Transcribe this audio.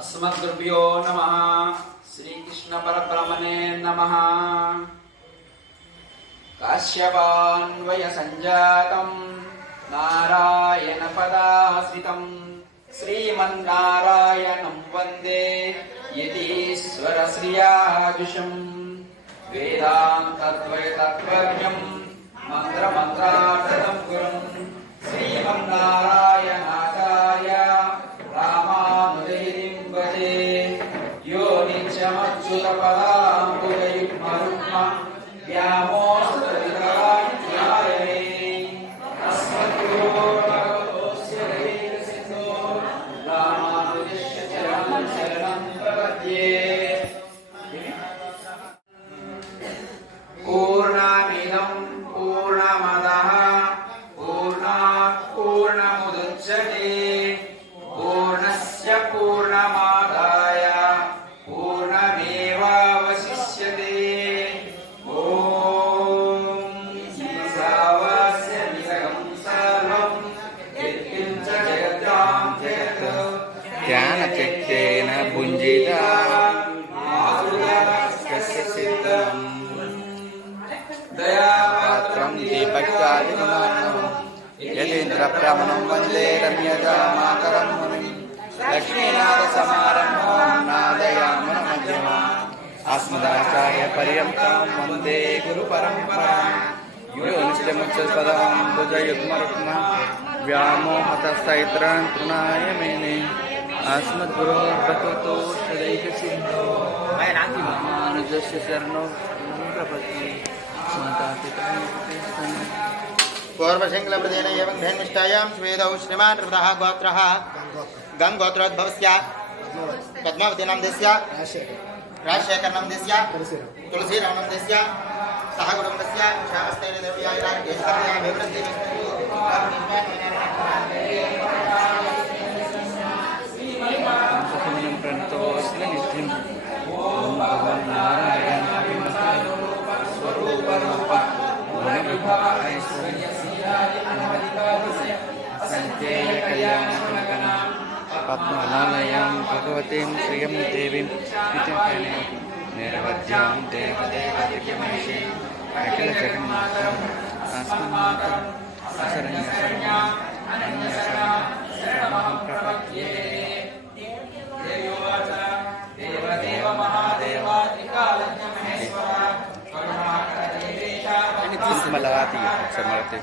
अस्मद्गुरुभ्यो नमः। श्रीकृष्ण परब्रह्मणे नमः। काश्यपान्वय संजातं नारायण पदाश्रितं श्रीमन्नारायणं वन्दे यतीश्वर श्रियाजुषं वेदान्तद्वैतत्वज्ञं मन्त्रमन्त्रार्थदं गुरुं श्रीमन्नारायणाचार्य रामानुजयतिं भजे। यो नित्यमच्युतपदाम्बुजयुग्मरुक्म व्यामोहतवितराञ्जनायते अस्मद्गुरोर्भगवतोऽस्य दैकसिन्धो रामानुजस्य चरणं शरणं प्रपद्ये। पूर्णमिदं पूर्णमदः पूर्णात् पूर्णमुदच्यते पूर्णस्य पूर्णमादाय पूर्णमेवावशिष्यते। ॐ ईशावास्य निरगं सर्वं यत्किञ्च जगतां जगत् ध्यानचित्तेन भुञ्जिता मातृदास्य सिद्धम् पात्रं दीपज्वालिनमानवं यतीन्द्रप्रवणं वन्दे रम्यजामातरं मुनिं लक्ष्मीनाथसमारम्भां नादयामुनमध्यमाम् अस्मदाचार्यपर्यन्तां वन्दे गुरुपरम्परां यो नित्यमुच्चपदाम्बुजयुग्मरुक्म व्यामोहतस्तैत्रान् तृणाय मेने अस्मद्गुरोर्भगवतोऽस्य दैकसिन्धो रामानुजस्य चरणौ प्रपद्ये। पूर्वशङ्कलप्रदेन एवं धन्विष्ठायां स्वेदौ श्रीमान् रवतः गोत्रः गङ्गोत्रोद्भवस्य पद्मावती नामधेस्य राजशेखर नामधेस्य तुलसीराम नामधेस्य सह कुटुम्बस्य प्रणतोऽस्मि नित्यं भगवान् नारायण पद्मनालयां भगवतीं श्रियं देवीं निर्वध्यां देवदेवतिमहिषीं अखिलजगन्नाथम् अस्मन्नाथम् अशरण्यशरणं प्रपद्ये। देवदेव महादेवात्रिकालज्ञ Maheshwar ini terus melewati ya, saya melewati